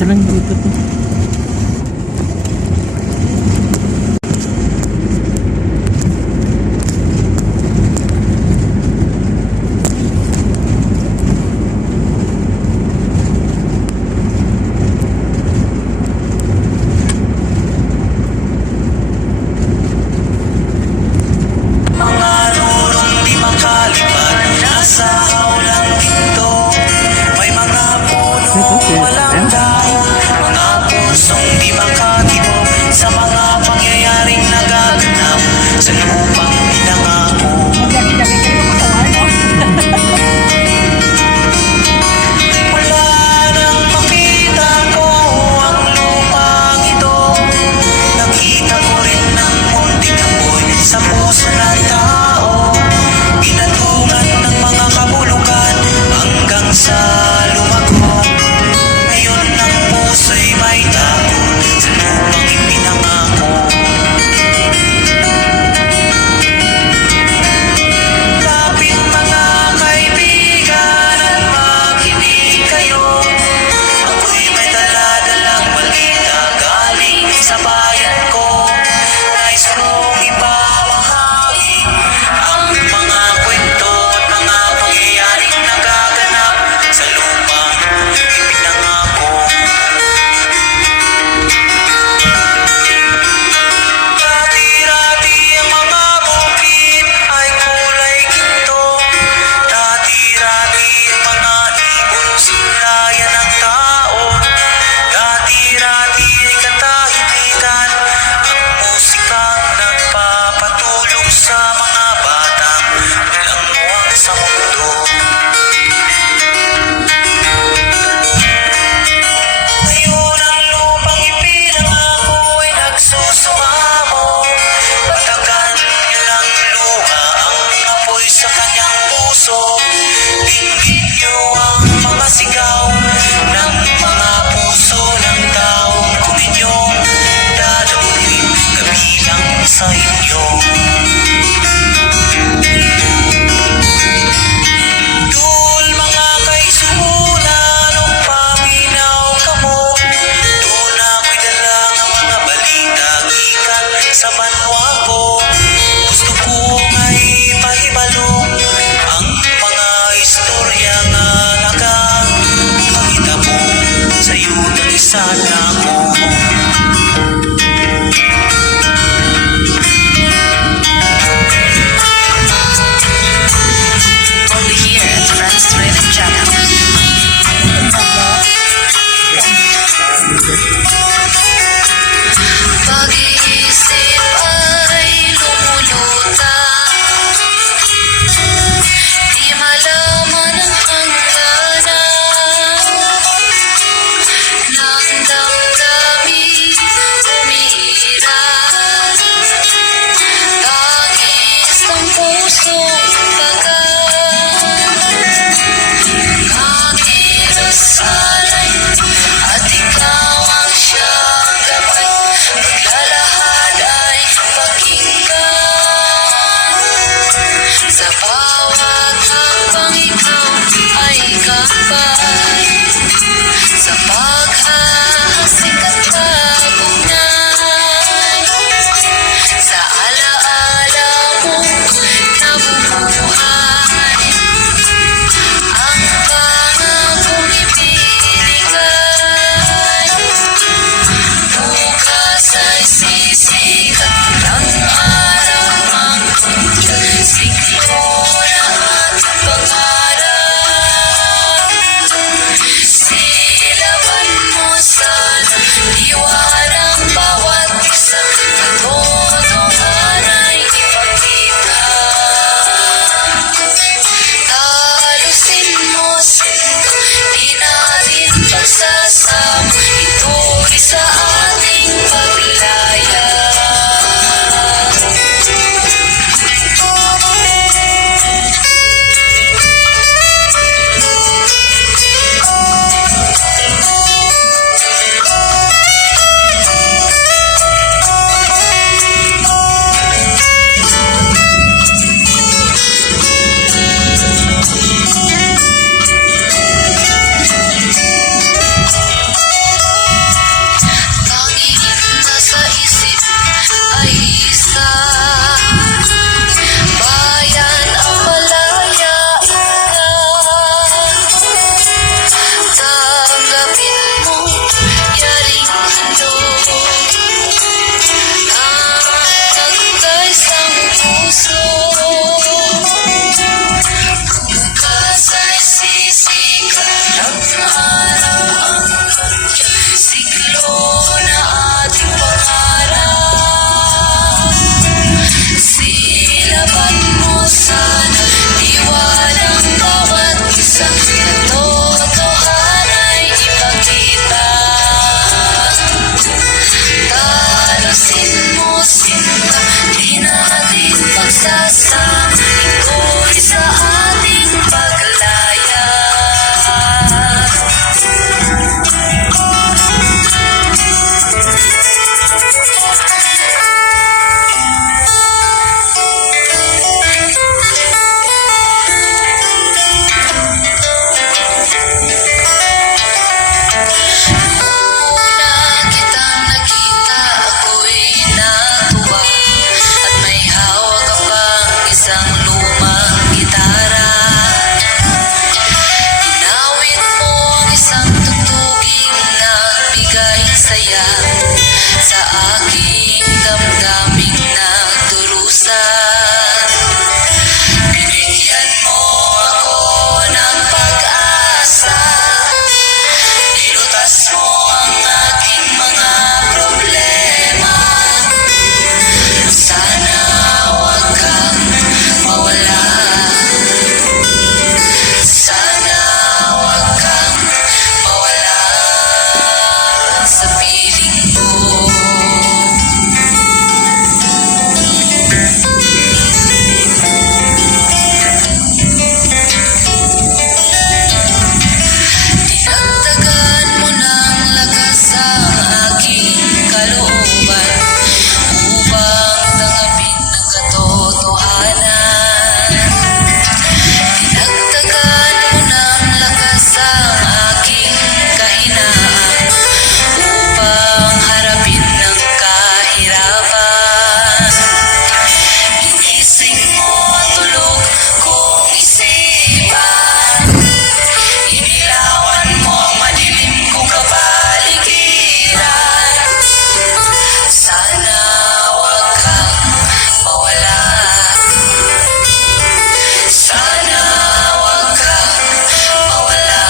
Ito lang dito to. Sa mga pangyayaring nagaganap sa lupang pinangako. Wala nang makita ko ang lupang ito. Nakita ko rin ng munting apoy sa puso ng tao. Pinatungan ng mga kabulukan hanggang sa lumago. Ngayon ang puso'y may tago sa lupang ipinangako. Lapit mga kaibigan at makinig kayo. Ako'y may dala-dalang balita galing sa bayan ko. Nais kong ibahagi ang mga kwento at mga pangyayaring nagaganap sa lupang ipinangako. Dati-dati ang mga bukid ay kulay ginto. Dati-dati ang mga ibon sinlayan ng taon. Dati-dati ay katahimikan ang musikang nagpapatulog sa mga batang walang muwang sa mundo. araw ang siklo na ating pangarap. Silaban mo sana, iwanan bawat isa, katotohanay ipakita. Talasin mo sinta, di natin pagsasama, ito'y sa ating paglaya. Una kitang nakita, ako'y natuwa, at may hawak ka pang isang lumang gitara. Inawit mo ang isang tugtuging nagbigay saya sa aking damdaming nagdurusan. Binigyan mo ako ng pag-asa, nilutas mo ang aking mga problema. Sana huwag kang mawala, sana huwag kang mawala sa piling ko. Dinagdagan mo ng lakas ang aking kalooban upang tanggapin ang katotohanan. Dinagdagan mo ng lakas ang aking kahinaan upang harapin ang kahirapan. Ginising mo ang tulog kong isipan, inilawan mo ang madilim kong kapaligiran. Sana huwag kang mawala, sana huwag kang mawala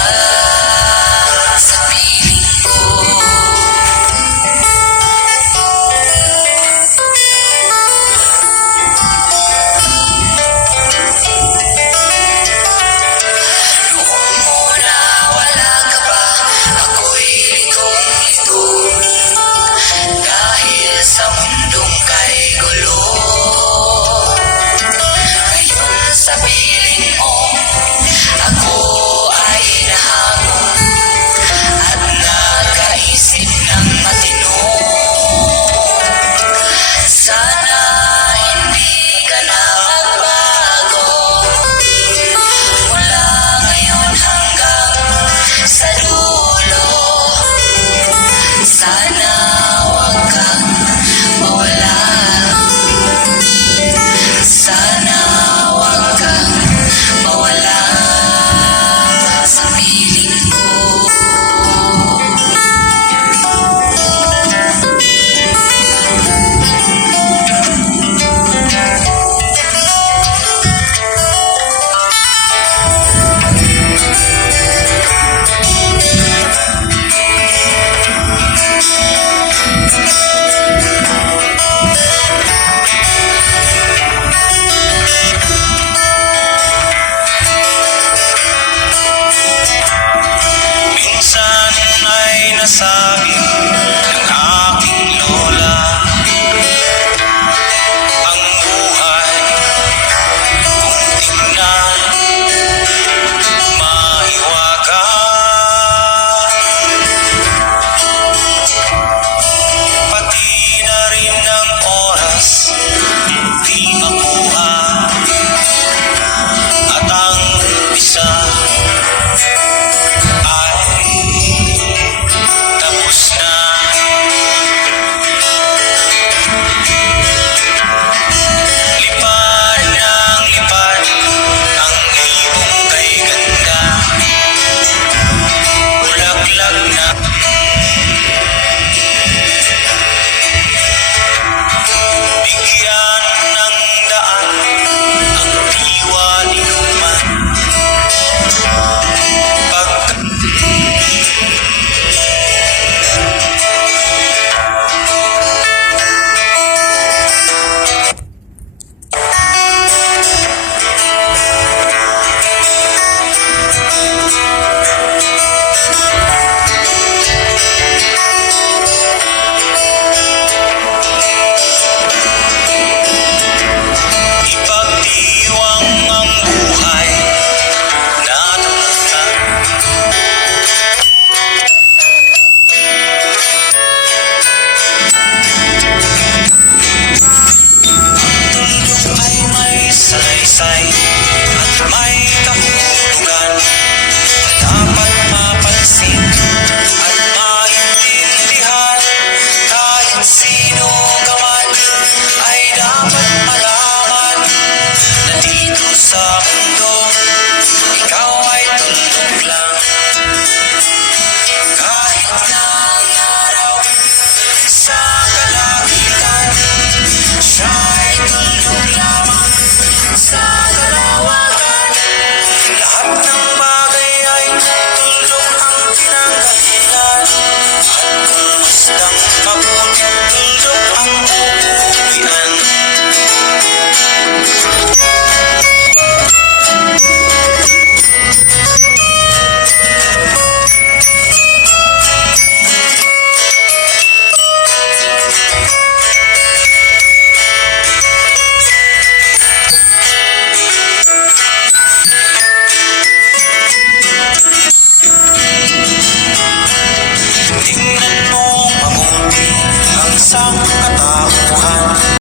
sa piling ko. Noong muna wala ka pa, ako'y litong-lito, dahil sa mundong kay gulo. Ngayon sa piling mo, ako ay nahamon at nagkaisip ng matino. Sana hindi ka na magbago, mula ngayon hanggang sa dulo. Sana huwag kang mawala, sana huwag kang mawala sa piling ko. Minsan ay nasabi ng aking lola, ang buhay kung tingnan mahiwaga. Pati na rin ang oras di makuha, at ang isa ay isang katauhan.